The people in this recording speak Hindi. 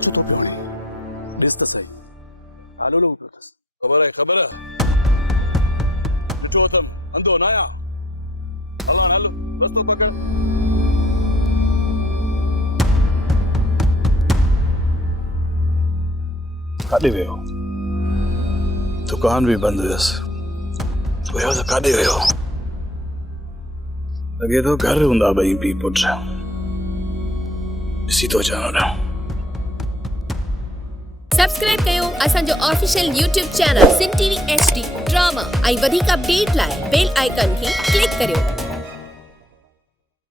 कुझु थो पियो ॾिस त सही हालो लॻो पियो अथसि ख़बर आहे ॾिठो अथमि अंधो न आहियां हलो रस्तो पकड़ काॾे वियो दुकान बि बंदि हुयसि वियो त काॾे वियो लॻे थो घर हूंदा ॿई पीउ पुट ॾिसी थो अचां होॾां सब्सक्राइब कयो असांजो official YouTube channel Singh TV HD drama ऐं वधीक अपडेट लाइ बेल आइकन खे क्लिक करियो।